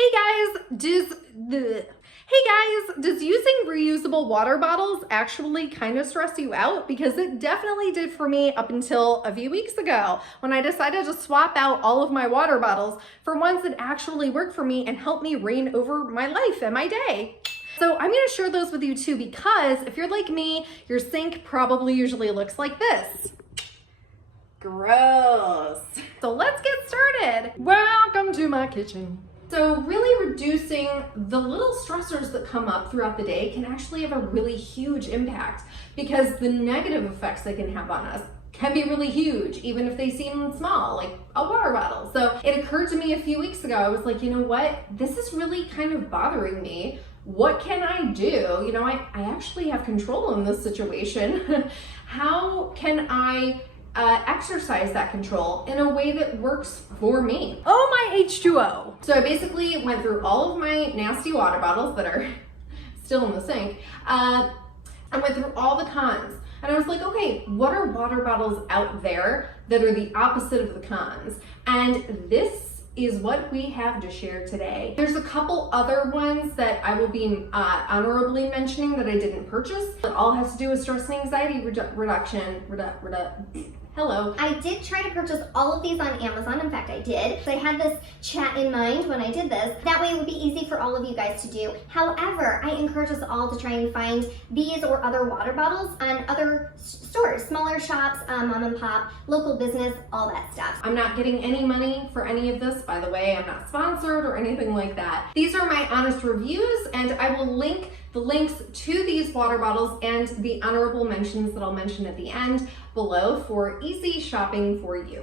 Hey guys, does using reusable water bottles actually kind of stress you out? Because it definitely did for me up until a few weeks ago when I decided to swap out all of my water bottles for ones that actually work for me and help me reign over my life and my day. So I'm gonna share those with you too, because if you're like me, your sink probably usually looks like this. Gross. So let's get started. Welcome to my kitchen. So really reducing the little stressors that come up throughout the day can actually have a really huge impact, because the negative effects they can have on us can be really huge, even if they seem small, like a water bottle. So it occurred to me a few weeks ago, I was like, you know what? This is really kind of bothering me. What can I do? You know, I actually have control in this situation. How can I exercise that control in a way that works for me? Oh, my H2O. So I basically went through all of my nasty water bottles that are still in the sink. I went through all the cons, and I was like, okay, what are water bottles out there that are the opposite of the cons? And this is what we have to share today. There's a couple other ones that I will be honorably mentioning that I didn't purchase. It all has to do with stress and anxiety reduction. Hello. I did try to purchase all of these on Amazon. In fact, I did. So I had this chat in mind when I did this. That way it would be easy for all of you guys to do. However, I encourage us all to try and find these or other water bottles on other stores, smaller shops, mom and pop, local business, all that stuff. I'm not getting any money for any of this, by the way. I'm not sponsored or anything like that. These are my honest reviews, and I will link the links to these water bottles and the honorable mentions that I'll mention at the end below for easy shopping for you.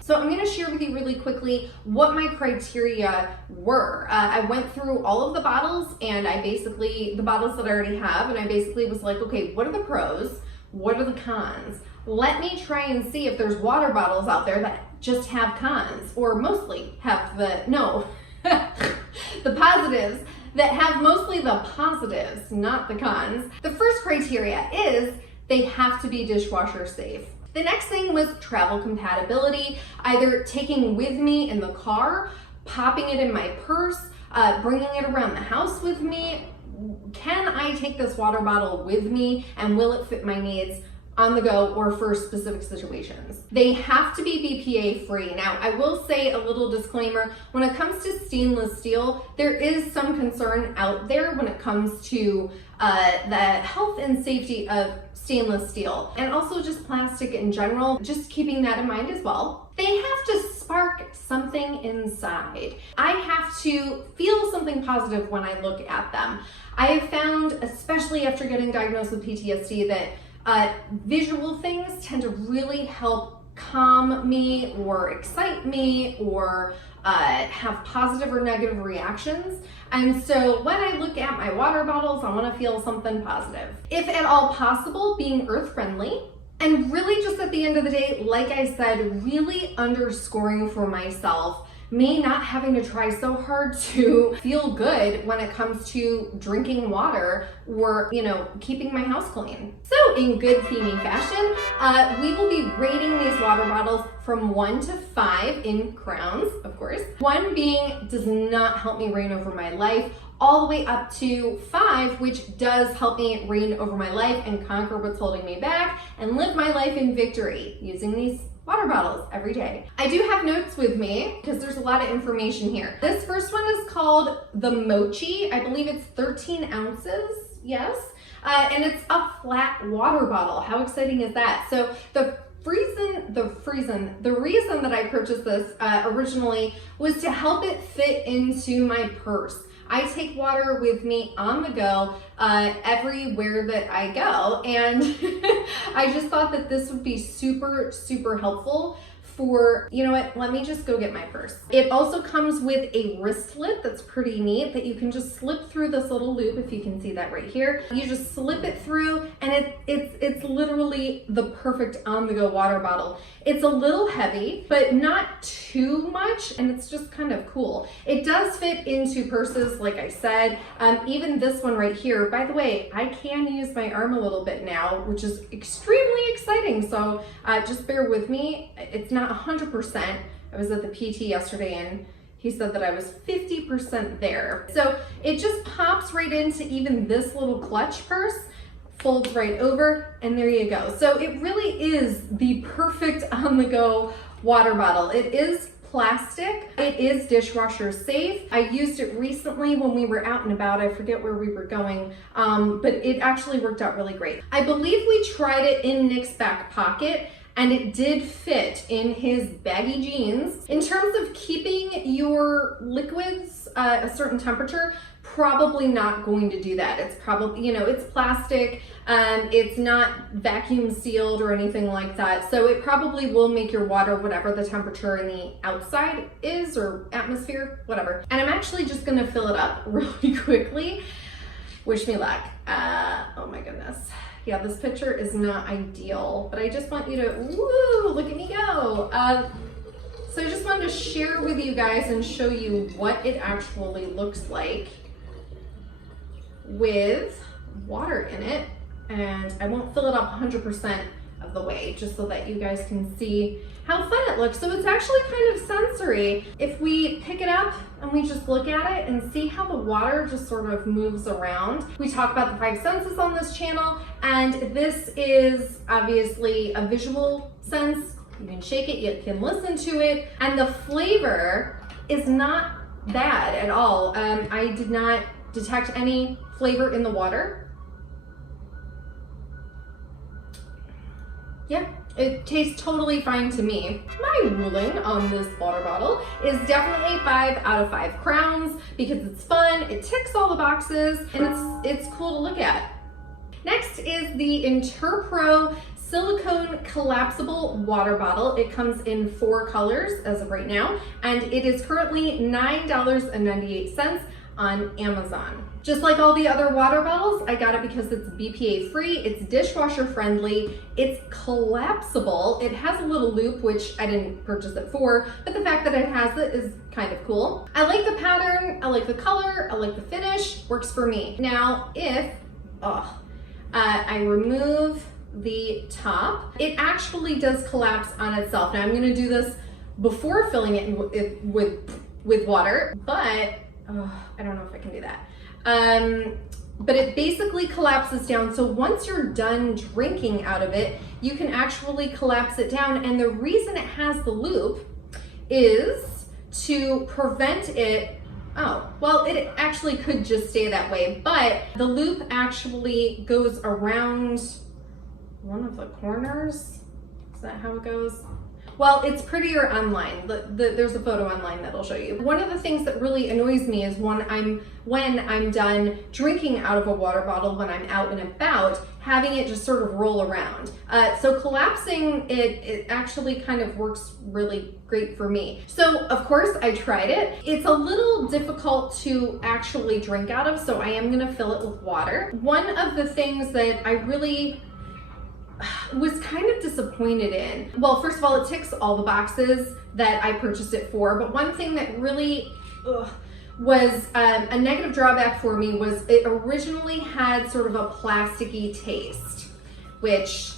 So I'm going to share with you really quickly what my criteria were. I went through all of the bottles, and the bottles that I already have, and I basically was like, okay, what are the pros? What are the cons? Let me try and see if there's water bottles out there that just have cons, or mostly have the positives, that have mostly the positives, not the cons. The first criteria is they have to be dishwasher safe. The next thing was travel compatibility, either taking with me in the car, popping it in my purse, bringing it around the house with me. Can I take this water bottle with me, and will it fit my needs on the go or for specific situations? They have to be BPA free. Now, I will say a little disclaimer, when it comes to stainless steel, there is some concern out there when it comes to the health and safety of stainless steel, and also just plastic in general, just keeping that in mind as well. They have to spark something inside. I have to feel something positive when I look at them. I have found, especially after getting diagnosed with PTSD, that visual things tend to really help calm me or excite me or have positive or negative reactions. And so when I look at my water bottles, I want to feel something positive. If at all possible, being earth friendly. And really just at the end of the day, like I said, really underscoring for myself me not having to try so hard to feel good when it comes to drinking water or, you know, keeping my house clean. So in good theming fashion, we will be rating these water bottles from 1 to 5 in crowns, of course. 1 being does not help me reign over my life, all the way up to 5, which does help me reign over my life and conquer what's holding me back and live my life in victory using these water bottles every day. I do have notes with me because there's a lot of information here. This first one is called the Mochi. I believe it's 13 ounces, yes. And it's a flat water bottle. How exciting is that? So the reason that I purchased this originally was to help it fit into my purse. I take water with me on the go everywhere that I go, and I just thought that this would be super, super helpful for, you know what, let me just go get my purse. It also comes with a wristlet that's pretty neat that you can just slip through this little loop, if you can see that right here. You just slip it through, and it's literally the perfect on-the-go water bottle. It's a little heavy, but not too much, and it's just kind of cool. It does fit into purses, like I said. Even this one right here, by the way, I can use my arm a little bit now, which is extremely exciting, so just bear with me. It's not 100%. I was at the PT yesterday, and he he said that I was 50% there. So it just pops right into even this little clutch purse, folds right over, and there you go. So it really is the perfect on-the-go water bottle. It is plastic. It is dishwasher safe. I used it recently when we were out and about. I forget where we were going, but it actually worked out really great. I believe we tried it in Nick's back pocket, and it did fit in his baggy jeans. In terms of keeping your liquids a certain temperature, probably not going to do that. It's probably, you know, it's plastic, it's not vacuum sealed or anything like that. So it probably will make your water whatever the temperature in the outside is, or atmosphere, whatever. And I'm actually just gonna fill it up really quickly. Wish me luck. Oh my goodness. Yeah, this picture is not ideal, but I just want you to, woo, look at me go. So I just wanted to share with you guys and show you what it actually looks like with water in it. And I won't fill it up 100% of the way, just so that you guys can see how fun it looks. So it's actually kind of sensory. If we pick it up and we just look at it and see how the water just sort of moves around. We talk about the 5 senses on this channel, and this is obviously a visual sense. You can shake it, you can listen to it, and the flavor is not bad at all. I did not detect any flavor in the water. Yeah, it tastes totally fine to me. My ruling on this water bottle is definitely 5 out of 5 crowns because it's fun, it ticks all the boxes, and it's cool to look at. Next is the InterPro silicone collapsible water bottle. It comes in 4 colors as of right now, and it is currently $9.98 on Amazon. Just like all the other water bottles, I got it because it's BPA free, it's dishwasher friendly, it's collapsible, it has a little loop, which I didn't purchase it for, but the fact that it has it is kind of cool. I like the pattern, I like the color, I like the finish, works for me. Now, if I remove the top, it actually does collapse on itself. Now I'm gonna do this before filling it with water, but I don't know if I can do that. But it basically collapses down. So once you're done drinking out of it, you can actually collapse it down. And the reason it has the loop is to prevent it. Oh, well, it actually could just stay that way, but the loop actually goes around one of the corners. Is that how it goes? Well, it's prettier online. There's a photo online that'll show you. One of the things that really annoys me is when I'm done drinking out of a water bottle, when I'm out and about, having it just sort of roll around. So collapsing it actually kind of works really great for me. So of course I tried it. It's a little difficult to actually drink out of, so I am gonna fill it with water. One of the things that I really was kind of disappointed in. Well, first of all, it ticks all the boxes that I purchased it for, but one thing that really was a negative drawback for me was it originally had sort of a plasticky taste, which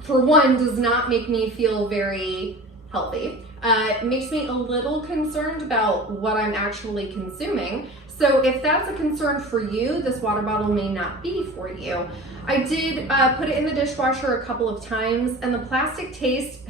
for one does not make me feel very healthy. It makes me a little concerned about what I'm actually consuming. So if that's a concern for you, this water bottle may not be for you. I did put it in the dishwasher a couple of times, and the plastic taste,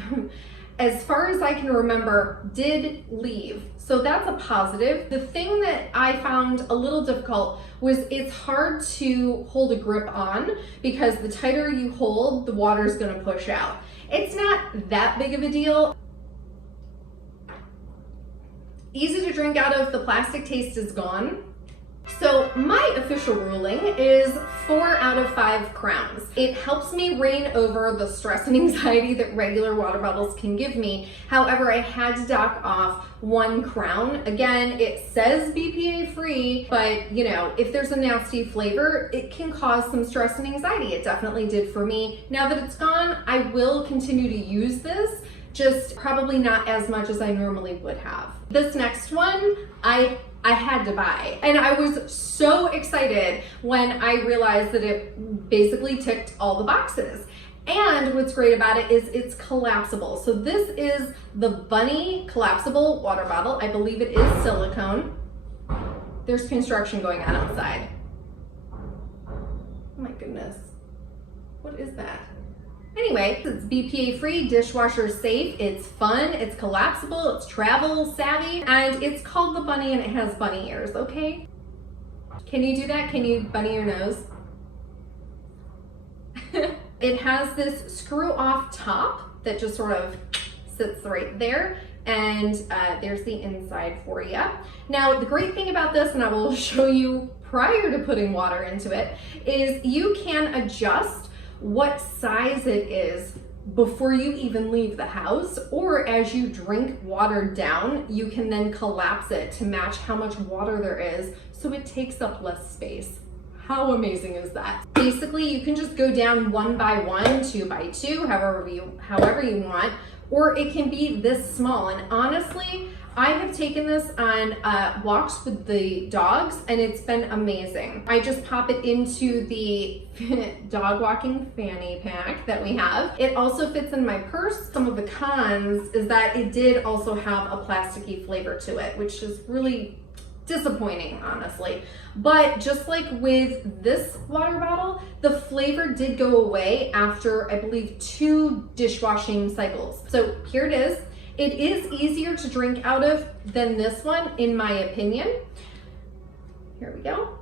as far as I can remember, did leave. So that's a positive. The thing that I found a little difficult was it's hard to hold a grip on because the tighter you hold, the water is going to push out. It's not that big of a deal. Easy to drink out of, the plastic taste is gone. So my official ruling is 4 out of 5 crowns. It helps me rein over the stress and anxiety that regular water bottles can give me. However, I had to dock off 1 crown. Again, it says BPA free, but you know, if there's a nasty flavor, it can cause some stress and anxiety. It definitely did for me. Now that it's gone, I will continue to use this, just probably not as much as I normally would have. This next one, I had to buy. And I was so excited when I realized that it basically ticked all the boxes. And what's great about it is it's collapsible. So this is the Bunny collapsible water bottle. I believe it is silicone. There's construction going on outside. Oh my goodness. What is that? Anyway, it's BPA free, dishwasher safe, it's fun, it's collapsible, it's travel savvy, and it's called the Bunny and it has bunny ears, okay? Can you do that? Can you bunny your nose? It has this screw off top that just sort of sits right there, and there's the inside for you. Now, the great thing about this, and I will show you prior to putting water into it, is you can adjust what size it is before you even leave the house, or as you drink water down, you can then collapse it to match how much water there is so it takes up less space. How amazing is that? Basically, you can just go down 1 by 1, 2 by 2, however you want, or it can be this small. And honestly, I have taken this on walks with the dogs and it's been amazing. I just pop it into the dog walking fanny pack that we have. It also fits in my purse. Some of the cons is that it did also have a plasticky flavor to it, which is really disappointing, honestly. But just like with this water bottle, the flavor did go away after, I believe, 2 dishwashing cycles. So here it is. It is easier to drink out of than this one, in my opinion. Here we go.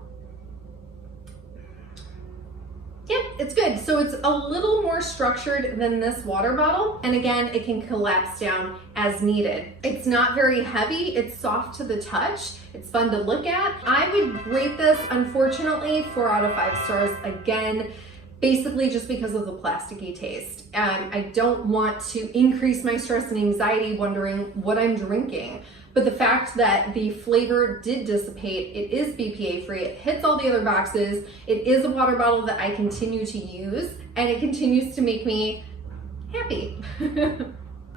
Yep, it's good. So it's a little more structured than this water bottle. And again, it can collapse down as needed. It's not very heavy. It's soft to the touch. It's fun to look at. I would rate this, unfortunately, 4 out of 5 stars again. Basically just because of the plasticky taste. I don't want to increase my stress and anxiety wondering what I'm drinking. But the fact that the flavor did dissipate, it is BPA free, it hits all the other boxes, it is a water bottle that I continue to use, and it continues to make me happy.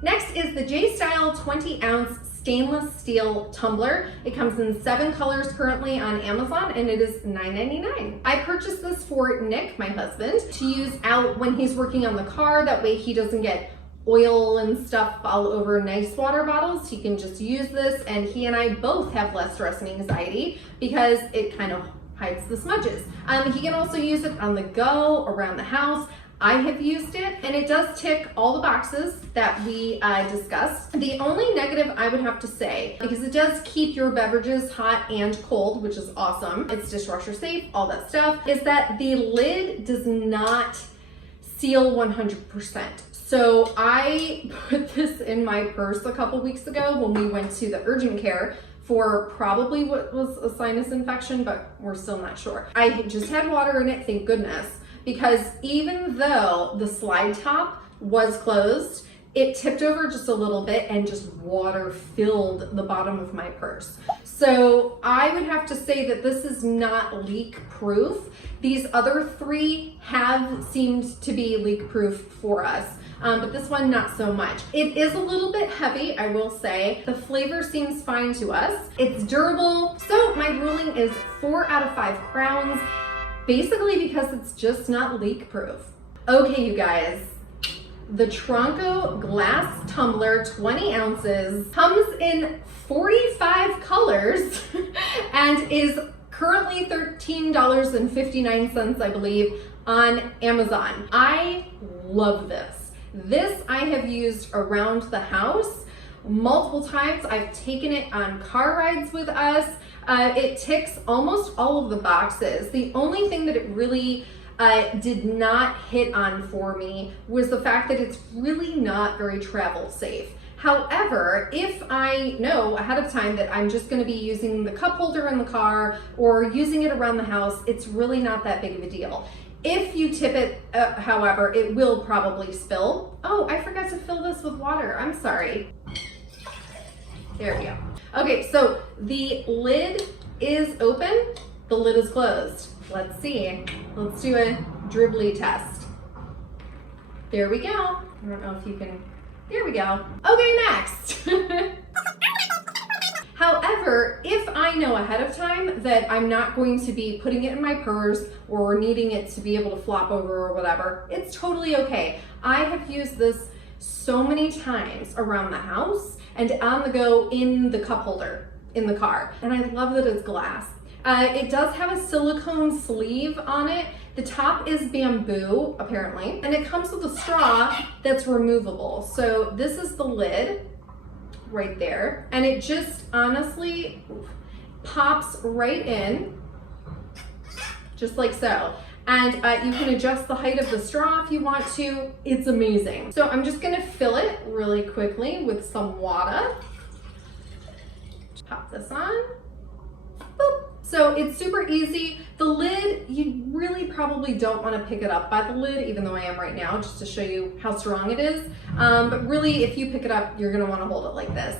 Next is the J-Style 20-ounce stainless steel tumbler. It comes in 7 colors currently on Amazon, and it is $9.99. I purchased this for Nick, my husband, to use out when he's working on the car. That way he doesn't get oil and stuff all over nice water bottles. He can just use this, and he and I both have less stress and anxiety because it kind of hides the smudges. He can also use it on the go, around the house. I have used it and it does tick all the boxes that we discussed. The only negative I would have to say, because it does keep your beverages hot and cold, which is awesome, it's dishwasher safe, all that stuff, is that the lid does not seal 100%. So I put this in my purse a couple weeks ago when we went to the urgent care for probably what was a sinus infection, but we're still not sure. I just had water in it, thank goodness. Because even though the slide top was closed, it tipped over just a little bit and just water filled the bottom of my purse. So I would have to say that this is not leak proof. These other 3 have seemed to be leak proof for us, but this one not so much. It is a little bit heavy, I will say. The flavor seems fine to us. It's durable. So my ruling is 4 out of 5 crowns. Basically because it's just not leak proof. Okay, you guys, the Tronco glass tumbler, 20 ounces, comes in 45 colors and is currently $13.59, I believe, on Amazon. I love this. This I have used around the house multiple times. I've taken it on car rides with us. It ticks almost all of the boxes. The only thing that it really did not hit on for me was the fact that it's really not very travel safe. However, if I know ahead of time that I'm just going to be using the cup holder in the car or using it around the house, it's really not that big of a deal. If you tip it, however, it will probably spill. Oh, I forgot to fill this with water. I'm sorry. There we go. Okay, so the lid is open, the lid is closed. Let's see. Let's do a dribbly test. There we go. I don't know if you can, there we go. Okay, next. However, if I know ahead of time that I'm not going to be putting it in my purse or needing it to be able to flop over or whatever, it's totally okay. I have used this so many times around the house and on the go in the cup holder in the car. And I love that it's glass. It does have a silicone sleeve on it. The top is bamboo, apparently, and it comes with a straw that's removable. So this is the lid right there, and it just honestly pops right in, just like so. And you can adjust the height of the straw if you want to. It's amazing. So I'm just gonna fill it really quickly with some water. Pop this on. Boop. So it's super easy. The lid, you really probably don't want to pick it up by the lid, even though I am right now, just to show you how strong it is. But really, if you pick it up, you're gonna want to hold it like this.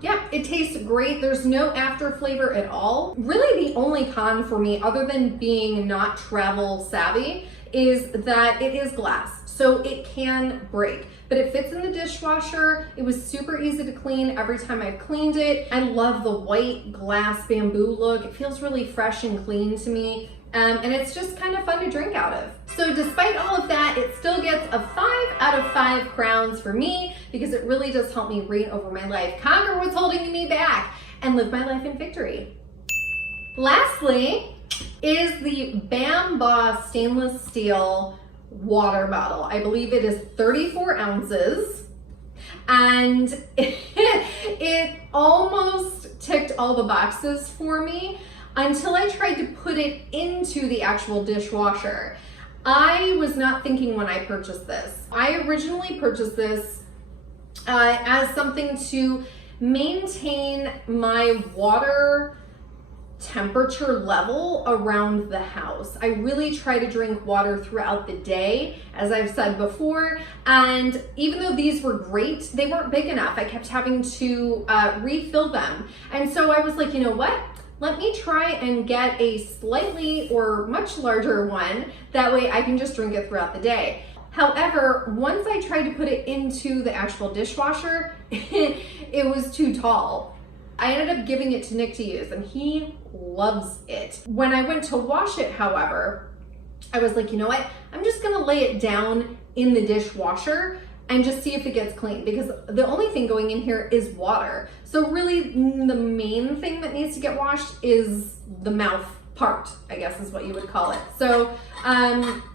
Yeah, it tastes great. There's no after flavor at all. Really the only con for me, other than being not travel savvy, is that it is glass. So it can break, but it fits in the dishwasher. It was super easy to clean every time I've cleaned it. I love the white glass bamboo look. It feels really fresh and clean to me. And it's just kind of fun to drink out of. So despite all of that, it still gets a 5 out of 5 crowns for me because it really does help me reign over my life, conquer what's holding me back, and live my life in victory. Lastly is the Bamba stainless steel water bottle. I believe it is 34 ounces. And it almost ticked all the boxes for me until I tried to put it into the actual dishwasher. I was not thinking when I purchased this. I originally purchased this as something to maintain my water temperature level around the house. I really try to drink water throughout the day, as I've said before, and even though these were great, they weren't big enough. I kept having to refill them. And so I was like, you know what? Let me try and get a slightly or much larger one. That way I can just drink it throughout the day. However, once I tried to put it into the actual dishwasher, it was too tall. I ended up giving it to Nick to use and he loves it. When I went to wash it, however, I was like, you know what? I'm just gonna lay it down in the dishwasher and just see if it gets clean, because the only thing going in here is water. So really the main thing that needs to get washed is the mouth part, I guess is what you would call it. So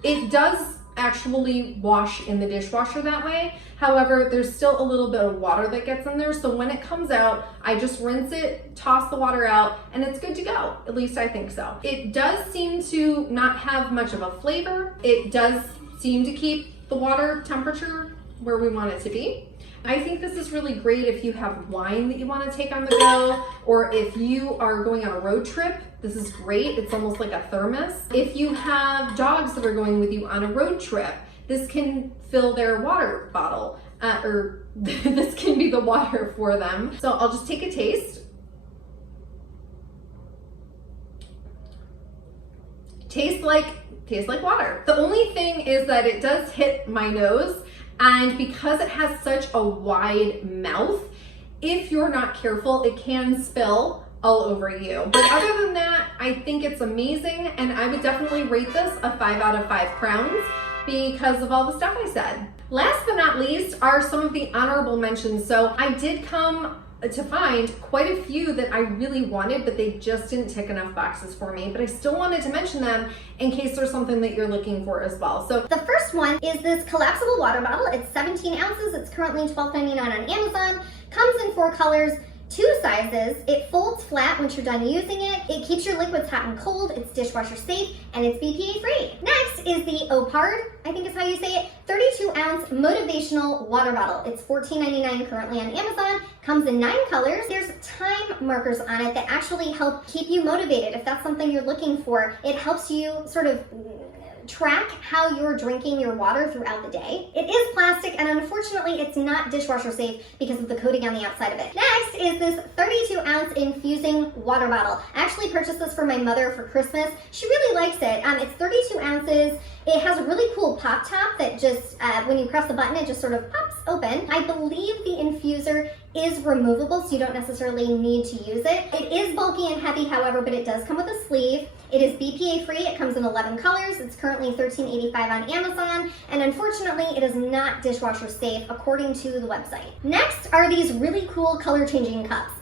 it does actually wash in the dishwasher that way. However, there's still a little bit of water that gets in there. So when it comes out, I just rinse it, toss the water out, and it's good to go. At least I think so. It does seem to not have much of a flavor. It does seem to keep the water temperature where we want it to be. I think this is really great if you have wine that you want to take on the go, or if you are going on a road trip. This is great. It's almost like a thermos. If you have dogs that are going with you on a road trip, this can fill their water bottle, or this can be the water for them. So I'll just take a taste. Tastes like water. The only thing is that it does hit my nose, and because it has such a wide mouth, if you're not careful, it can spill all over you. But other than that, I think it's amazing, and I would definitely rate this a 5 out of 5 crowns because of all the stuff I said. Last but not least are some of the honorable mentions. So I did come to find quite a few that I really wanted, but they just didn't tick enough boxes for me. But I still wanted to mention them in case there's something that you're looking for as well. So the first one is this collapsible water bottle. It's 17 ounces. It's currently $12.99 on Amazon. Comes in 4 colors. 2 sizes. It folds flat once you're done using it. It keeps your liquids hot and cold. It's dishwasher safe, and it's BPA free. Next is the Opard, I think is how you say it, 32-ounce motivational water bottle. It's $14.99 currently on Amazon. Comes in 9 colors. There's time markers on it that actually help keep you motivated if that's something you're looking for. It helps you sort of track how you're drinking your water throughout the day. It is plastic, and unfortunately it's not dishwasher safe because of the coating on the outside of it. Next is this 32-ounce infusing water bottle. I actually purchased this for my mother for Christmas. She really likes it. It's 32 ounces. It has a really cool pop top that just, when you press the button, it just sort of pops open. I believe the infuser is removable, so you don't necessarily need to use it. It is bulky and heavy, however, but it does come with a sleeve. It is BPA free. It comes in 11 colors. It's currently $13.85 on Amazon, and unfortunately, it is not dishwasher safe according to the website. Next are these really cool color changing cups.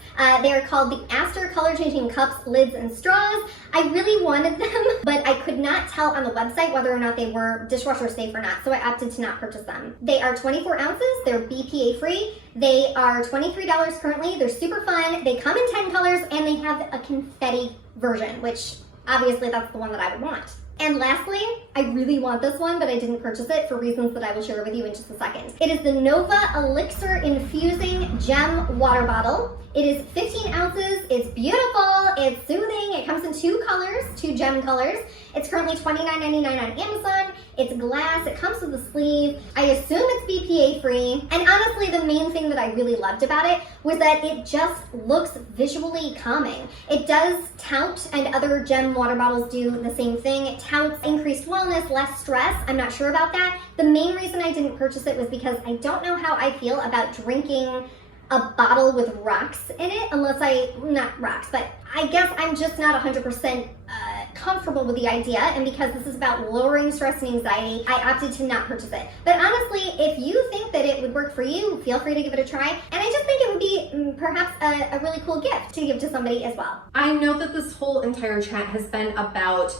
They are called the Aster Color Changing Cups, Lids, and Straws. I really wanted them, but I could not tell on the website whether or not they were dishwasher safe or not, so I opted to not purchase them. They are 24 ounces, they're BPA free, they are $23 currently, they're super fun, they come in 10 colors, and they have a confetti version, which obviously that's the one that I would want. And lastly, I really want this one, but I didn't purchase it for reasons that I will share with you in just a second. It is the Nova Elixir Infusing Gem Water Bottle. It is 15 ounces, it's beautiful, it's soothing, it comes in 2 colors, 2 gem colors. It's currently $29.99 on Amazon, it's glass, it comes with a sleeve. I assume it's BPA free. And honestly, the main thing that I really loved about it was that it just looks visually calming. It does tout, and other gem water bottles do the same thing. It touts increased wellness, less stress. I'm not sure about that. The main reason I didn't purchase it was because I don't know how I feel about drinking a bottle with rocks in it, not rocks, but I guess I'm just not 100% comfortable with the idea, and because this is about lowering stress and anxiety, I opted to not purchase it. But honestly, if you think that it would work for you, feel free to give it a try, and I just think it would be perhaps a really cool gift to give to somebody as well. I know that this whole entire chat has been about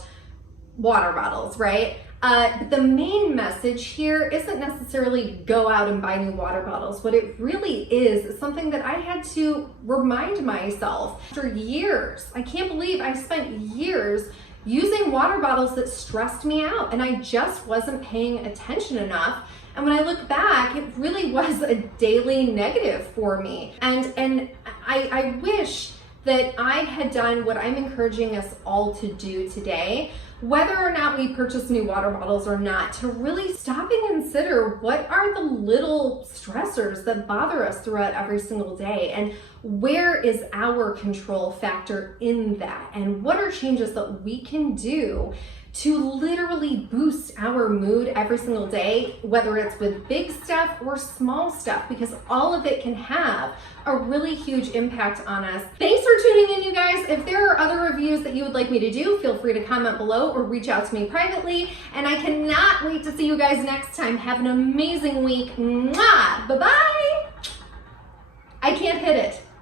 water bottles, right? But the main message here isn't necessarily go out and buy new water bottles. What it really is something that I had to remind myself after years. I can't believe I spent years using water bottles that stressed me out, and I just wasn't paying attention enough. And when I look back, it really was a daily negative for me. And I wish that I had done what I'm encouraging us all to do today, whether or not we purchase new water bottles or not, to really stop and consider what are the little stressors that bother us throughout every single day, and where is our control factor in that, and what are changes that we can do to literally boost our mood every single day, whether it's with big stuff or small stuff, because all of it can have a really huge impact on us. Thanks for tuning in, you guys. If there are other reviews that you would like me to do, feel free to comment below or reach out to me privately. And I cannot wait to see you guys next time. Have an amazing week. Mwah! Bye-bye! I can't hit it.